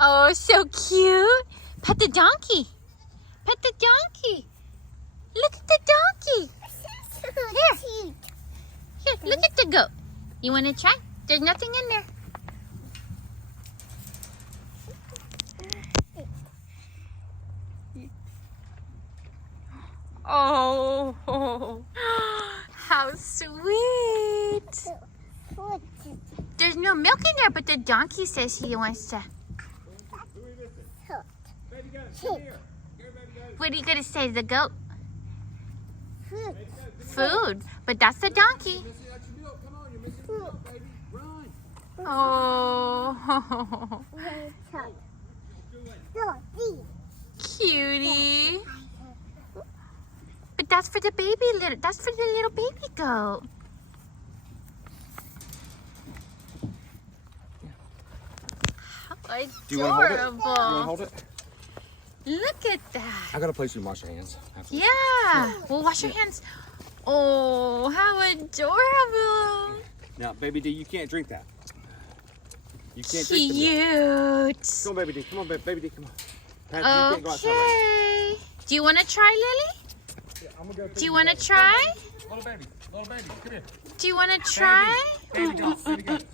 Oh, so cute. Pet the donkey. Pet the donkey. Look at the donkey. Here. Here, look at the goat. You want to try? There's nothing in there. Oh, how sweet. There's no milk in there, but the donkey says he wants to. What are you going to say to the goat? Food. But that's the donkey. Oh. Cutie. But that's for the baby that's for the little baby goat. How Do you want to hold it? adorable. You want to hold it? Look at that. I got a place you can wash your hands. Yeah. Well, wash your hands. Oh, how adorable. Now, baby D, you can't drink that. You can't drink the milk. Cute. Come on, baby D. Come on, baby D. Come on. Pat, you can't go outside right Okay. Do you want to try, Lily? now. Yeah, I'm gonna go Do you want to try? Little baby, come here. Do you want to try? Baby goat, baby goat.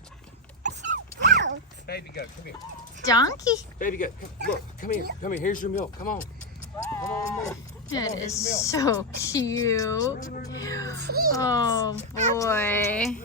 Baby goat, come here. Donkey. Baby goat, look, come here. Come here, here's your milk. Come on. Come on, milk. That is so cute. Oh boy.